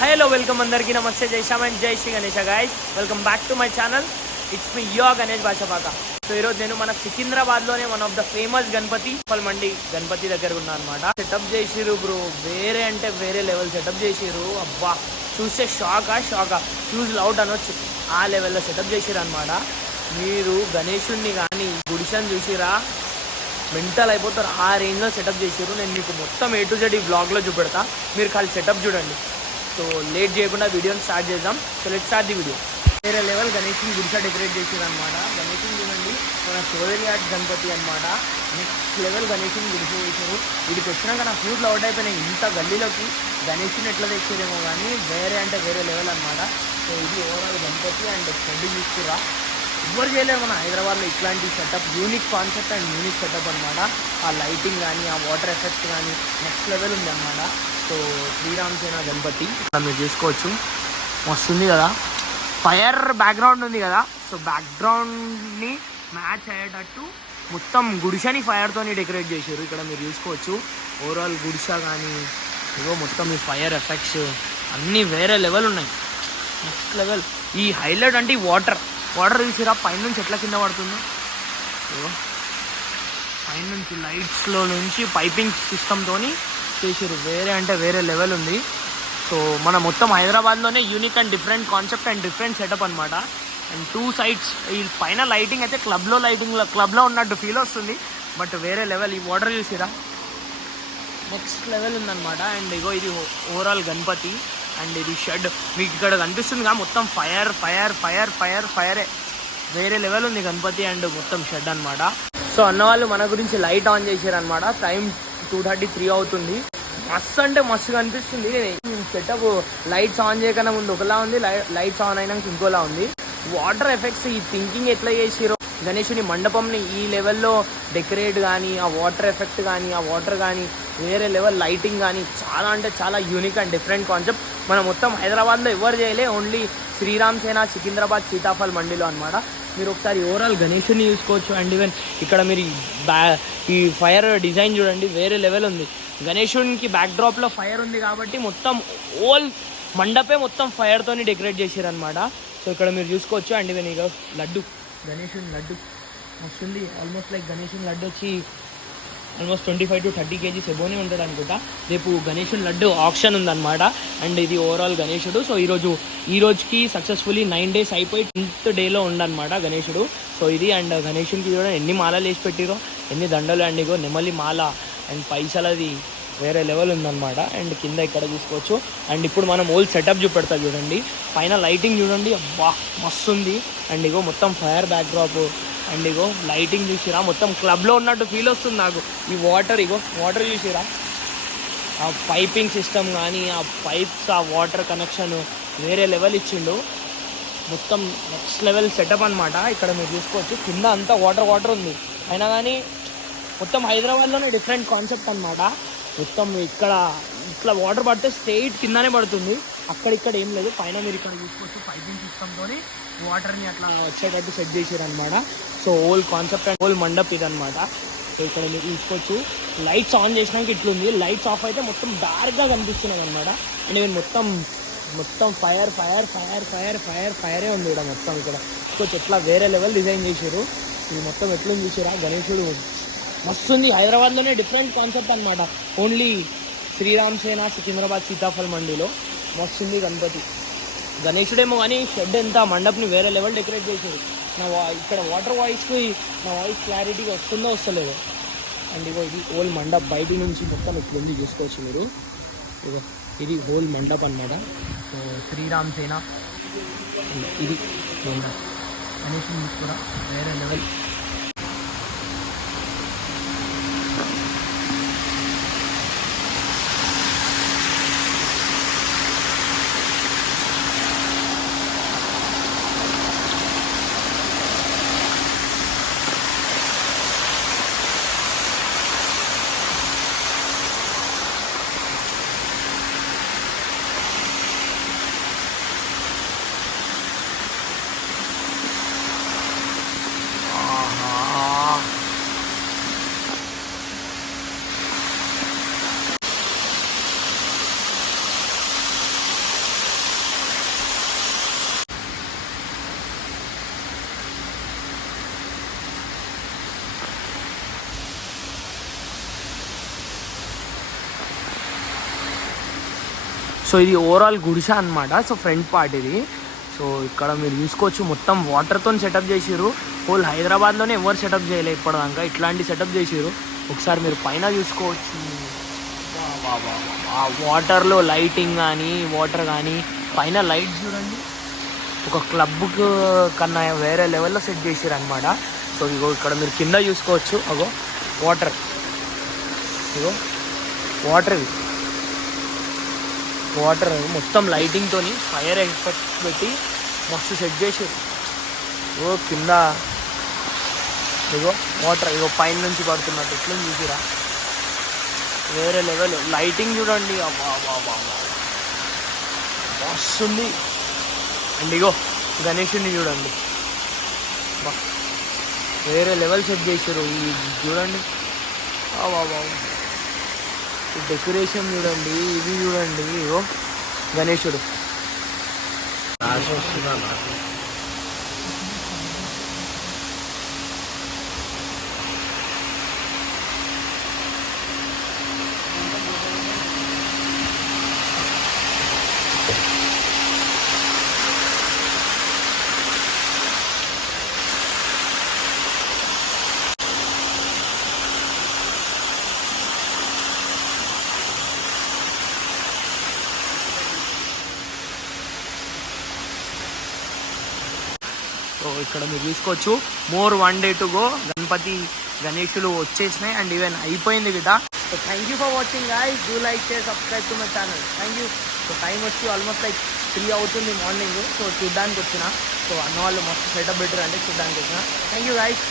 Hello welcome అందరికీ నమస్తే జై శ్యామ్ అండ్ జై Shri Ganesha guys. Welcome back to my channel. It's me your Ganesh Bhashapaka. So ఈరోజు నేను మన సికింద్రాబాద్లోనే one of the famous Ganapati మండి గణపతి దగ్గర ఉన్నా అనమాట. సెటప్ చేసిరు బ్రో, వేరే అంటే వేరే లెవెల్ సెటప్ చేసిరు. అబ్బా చూస్తే షాకా ఫ్యూజ్ లౌట్ అనొచ్చు, ఆ లెవెల్లో సెటప్ చేసిరు అనమాట. మీరు గణేషుడిని కానీ గుడిసని చూసిరా మెంటల్ అయిపోతారు, ఆ రేంజ్లో సెటప్ చేసిరు. నేను మీకు మొత్తం A to Z ఈ బ్లాగ్లో చూపెడతా, మీరు ఖాళీ సెటప్ చూడండి. సో లేట్ చేయకుండా వీడియోని స్టార్ట్ చేద్దాం. So let start the video. వేరే లెవెల్ గణేష్ని గుడిసా డెకరేట్ చేసారు అనమాట. గణేష్ని చూడండి, మన సోదరి ఆర్ట్ గణపతి అనమాట. నెక్స్ట్ లెవెల్ గణేష్ని గుడిసా చేశారు. వీడికి వచ్చినాక నా ఫ్యూజ్ అవుట్ అయిపోయినాయి. ఇంత గల్లీలోకి గణేష్ని ఎట్లా తెచ్చారేమో కానీ వేరే అంటే వేరే లెవెల్ అనమాట. సో ఇది ఓవరాల్ గణపతి అండ్ షెడ్ చూస్తురా, ఎవ్వరు చేయలేరు మన హైదరాబాద్లో ఇట్లాంటి setup. Unique concept and unique setup అనమాట. ఆ లైటింగ్ కానీ ఆ వాటర్ ఎఫెక్ట్స్ కానీ నెక్స్ట్ లెవెల్ ఉంది అనమాట. సో శ్రీరామ్ సేన గణపతి మీరు చూసుకోవచ్చు, వస్తుంది కదా, ఫైర్ బ్యాక్గ్రౌండ్ ఉంది కదా. సో బ్యాక్గ్రౌండ్ని మ్యాచ్ అయ్యేటట్టు మొత్తం గుడిసని ఫైర్తోని డెకరేట్ చేశారు. ఇక్కడ మీరు చూసుకోవచ్చు ఓవరాల్ గుడిస కానీ ఏవో మొత్తం ఈ ఫైర్ ఎఫెక్ట్స్ అన్నీ వేరే లెవెల్ ఉన్నాయి, నెక్స్ట్ లెవెల్. ఈ హైలైట్ అంటే ఈ వాటర్ చూసిరా పైనుంచి ఎట్లా కింద పడుతుందో. పైనుంచి లైట్స్లో నుంచి పైపింగ్ సిస్టమ్తో చేసారు, వేరే అంటే వేరే లెవెల్ ఉంది. సో మన మొత్తం హైదరాబాద్లోనే unique and different concept and different setup అనమాట. అండ్ టూ సైడ్స్ ఈ పైన లైటింగ్ అయితే క్లబ్లో ఉన్నట్టు ఫీల్ వస్తుంది, బట్ వేరే లెవెల్. ఈ వాటర్ చూసిరా నెక్స్ట్ లెవెల్ ఉందన్నమాట. అండ్ ఇగో ఇది ఓవరాల్ గణపతి అండ్ ఇది షెడ్ మీకు ఇక్కడ కనిపిస్తుందిగా, మొత్తం ఫైరే, వేరే లెవెల్ ఉంది గణపతి అండ్ మొత్తం షెడ్ అనమాట. సో అన్నవాళ్ళు మన గురించి లైట్ ఆన్ చేశారనమాట. టైం 2:33 అవుతుంది. మస్తు అంటే మస్తు కనిపిస్తుంది. సెటప్ లైట్స్ ఆన్ చేయకన్నా ముందు ఒకలా ఉంది, లైట్స్ ఆన్ అయినాక ఇంకోలా ఉంది. వాటర్ ఎఫెక్ట్స్ ఈ థింకింగ్ ఎట్లా చేసిరో, గణేషుని మండపంని ఈ లెవెల్లో డెకరేట్ కానీ ఆ వాటర్ ఎఫెక్ట్ కానీ ఆ వాటర్ కానీ వేరే లెవెల్ లైటింగ్ కానీ చాలా అంటే చాలా యూనిక్ అండ్ డిఫరెంట్ కాన్సెప్ట్. మనం మొత్తం హైదరాబాద్లో ఎవరు చేయలే, ఓన్లీ శ్రీరామ్ సేన సికింద్రాబాద్ సీతాఫల్ మండిలో అనమాట. మీరు ఒకసారి ఓవరాల్ గణేషుని చూసుకోవచ్చు. అండ్ ఈవెన్ ఇక్కడ మీరు ఈ ఫైర్ డిజైన్ చూడండి, వేరే లెవెల్ ఉంది. గణేషునికి బ్యాక్ డ్రాప్లో ఫైర్ ఉంది కాబట్టి మొత్తం ఓల్ మండపే మొత్తం ఫైర్తోని డెకరేట్ చేశారనమాట. సో ఇక్కడ మీరు చూసుకోవచ్చు. అండ్ ఈవెన్ ఇక లడ్డు, గణేషుని లడ్డు వస్తుంది. ఆల్మోస్ట్ లైక్ గణేషుని లడ్డు వచ్చి ఆల్మోస్ట్ 25 to 30 kgs ఎబోనే ఉంటాడు అనుకుంటా. రేపు గణేషుని లడ్డు ఆప్షన్ ఉందన్నమాట. అండ్ ఇది ఓవరాల్ గణేషుడు. సో ఈ రోజుకి సక్సెస్ఫుల్లీ 9 days అయిపోయి 10th డేలో ఉండనమాట గణేషుడు. సో ఇది అండ్ గణేషునికి చూడండి ఎన్ని మాలలు వేసి పెట్టిరో, ఎన్ని దండలు. అండ్ ఇగో నెమలి మాల అండ్ పైసలది వేరే లెవెల్ ఉందన్నమాట. అండ్ కింద ఇక్కడ చూసుకోవచ్చు. అండ్ ఇప్పుడు మనం ఓల్డ్ సెటప్ చూపెడతా చూడండి. పైన లైటింగ్ చూడండి, అబ్బా మస్తు ఉంది. అండ్ ఇగో మొత్తం fire backdrop and ego lighting చూసిరా, మొత్తం క్లబ్లో ఉన్నట్టు ఫీల్ వస్తుంది నాకు. ఈ వాటర్ వాటర్ చూసిరా, ఆ పైపింగ్ సిస్టమ్ కానీ ఆ పైప్స్ ఆ వాటర్ కనెక్షన్ వేరే లెవెల్ ఇచ్చిండు. మొత్తం నెక్స్ట్ లెవెల్ సెటప్ అనమాట. ఇక్కడ మీరు చూసుకోవచ్చు కింద అంతా వాటర్ ఉంది, అయినా కానీ మొత్తం హైదరాబాద్లోనే డిఫరెంట్ కాన్సెప్ట్ అనమాట. మొత్తం ఇక్కడ ఇట్లా వాటర్ పడితే స్ట్రెయిట్ కిందనే పడుతుంది, అక్కడిక్కడ ఏం లేదు. పైన మీరు ఇక్కడ చూసుకోవచ్చు పైపింగ్ సిస్టమ్తో వాటర్ని అట్లా వచ్చేటట్టు సెట్ చేసారనమాట. So whole concept and whole mandap ఇదనమాట. సో ఇక్కడ మీరు చూసుకోవచ్చు లైట్స్ ఆన్ చేసినాక ఇట్లుంది, లైట్స్ ఆఫ్ అయితే మొత్తం డార్క్గా కనిపిస్తున్నాయి అనమాట. అండ్ నేను మొత్తం ఫైరే ఉంది ఇక్కడ మొత్తం. ఇక్కడ చూసుకోవచ్చు ఎట్లా వేరే లెవెల్ డిజైన్ చేశారు. ఇది మొత్తం ఎట్లుంది చూసారా, గణేశుడు మస్తు ఉంది. హైదరాబాద్లోనే డిఫరెంట్ కాన్సెప్ట్ అనమాట. ఓన్లీ శ్రీరామ్ సేన సికింద్రాబాద్ సీతాఫల్ మండిలో మస్తుంది గణపతి. గణేశుడేమో కానీ షెడ్ ఎంత మండప్ని వేరే లెవెల్ డెకరేట్ చేశారు. ఇక్కడ వాటర్ వాయిస్కి నా వాయిస్ క్లారిటీగా వస్తుందో వస్తలేదు. అండ్ ఇగో ఇది హోల్ మండప్ బయట నుంచి మొత్తం ఇట్లుంది చూసుకోవచ్చు మీరు. ఇగో ఇది హోల్ మండప్ అనమాట. శ్రీరామ్ సేన ఇది గణేశుని కూడా వేరే లెవెల్. సో ఇది ఓవరాల్ గుడిసె అనమాట. సో ఫ్రంట్ పార్ట్ ఇది. సో ఇక్కడ మీరు చూసుకోవచ్చు మొత్తం వాటర్తో సెటప్ చేసిర్రు. హోల్ హైదరాబాద్లోనే ఎవరు సెటప్ చేయలేదు ఇప్పటిదాకా, ఇట్లాంటి సెటప్ చేసిర్రు. ఒకసారి మీరు పైన చూసుకోవచ్చు. ఆ వాటర్లో లైటింగ్ కానీ వాటర్ కానీ పైన లైట్స్ చూడండి, ఒక క్లబ్ కన్నా వేరే లెవెల్లో సెట్ చేసారు అనమాట. సో ఇగో ఇక్కడ మీరు కింద చూసుకోవచ్చు, అగో వాటర్, ఇగో వాటర్ వాటర్ మొత్తం లైటింగ్తో ఫైర్ ఎఫెక్ట్స్ పెట్టి మస్తు సెట్ చేసారు. ఓ కింద ఇగో వాటర్, ఇగో పైన నుంచి పడుతున్నట్టు ఎట్లా చూసిరా, వేరే లెవెల్ లైటింగ్ చూడండి. వస్తుంది. అండ్ ఇగో గణేషుని చూడండి, వేరే లెవెల్ సెట్ చేశారు. ఇది చూడండి, డెకరేషన్ చూడండి, ఇది చూడండి. ఇగో గణేశుడు. సో ఇక్కడ మీరు చూసుకోవచ్చు, more 1 day to go. Ganapati గణేషులు వచ్చేసినాయి అండ్ ఈవెన్ అయిపోయింది గిట. So thank you for watching guys. Do like, share, subscribe to my channel. Thank you. So time వచ్చి ఆల్మోస్ట్ లైక్ 3 అవుతుంది మార్నింగ్. సో చూడ్డానికి వచ్చిన, సో అన్న వాళ్ళు మస్తు సెటప్ బెటర్ అంటే చూడ్డానికి వచ్చిన. Thank you guys.